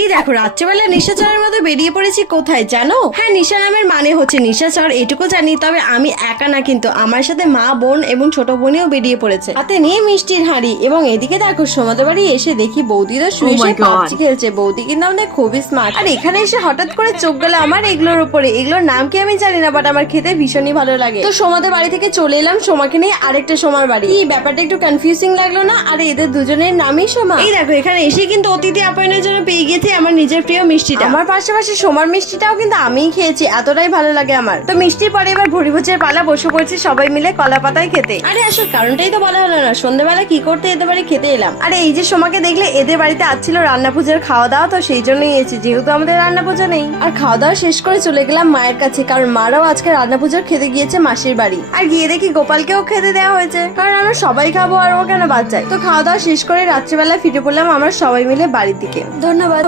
এই দেখো রাত্রেবেলা নিশাচরের মতো বেরিয়ে পড়েছি কোথায় জানো? হ্যাঁ, নিশা নামের মানে হচ্ছে নিশাচর, এটুকু জানি। তবে আমি একা না, কিন্তু আমার সাথে মা, বোন এবং ছোট বোনেও বেরিয়ে পড়েছে, হাতে নিয়ে মিষ্টির হাঁড়ি। এবং এদিকে দেখো সোমাদের বাড়ি এসে দেখি বৌদি তো শুয়ে শুয়ে পাবজি খেলছে। বৌদি কিন্তু আমাদের খুবই স্মার্ট। আর এখানে এসে হঠাৎ করে চোখ গেল আমার এগুলোর উপরে। এগুলোর নাম কি আমি জানি না, বাট আমার খেতে ভীষণই ভালো লাগে। তো সোমাদের বাড়ি থেকে চলে এলাম সোমাকে নিয়ে আরেকটা সোমার বাড়ি। এই ব্যাপারটা একটু কনফিউজিং লাগলো না? আর এদের দুজনের নামই সোমা। এই দেখো এখানে এসে কিন্তু অতিথি আপ্যায়নের জন্য পেয়ে গেছি আমার নিজের প্রিয় মিষ্টিটা। আমার পাশাপাশি সোমার মিষ্টিটাও কিন্তু আমিই খেয়েছি, এতটাই ভালো লাগে আমার। তো মিষ্টির পরে এবার ভুড়ি ভুজের পালা, বসে পড়ছি সবাই মিলে কলা পাতায় খেতে। আরে আসল কারণটাই তো বলা হলো না, সন্ধ্যাবেলা কি করতে এদের বাড়ি খেতে এলাম। আরে এই যে সোমাকে দেখলে, এদের বাড়িতে আসছিল রান্না পুজোর খাওয়া দাওয়া, তো সেই জন্যই এসেছি, যেহেতু আমাদের রান্না পুজো নেই। আর খাওয়া দাওয়া শেষ করে চলে গেলাম মায়ের কাছে, কারণ মারাও আজকে রান্না পুজোর খেতে গিয়েছে মাসির বাড়ি। আর গিয়ে দেখি গোপালকেও খেতে দেওয়া হয়েছে, কারণ আমরা সবাই খাবো আর ও কেন বাদ যায়। তো খাওয়া দাওয়া শেষ করে রাত্রিবেলা ফিরে পড়লাম আমরা সবাই মিলে বাড়ির দিকে। ধন্যবাদ।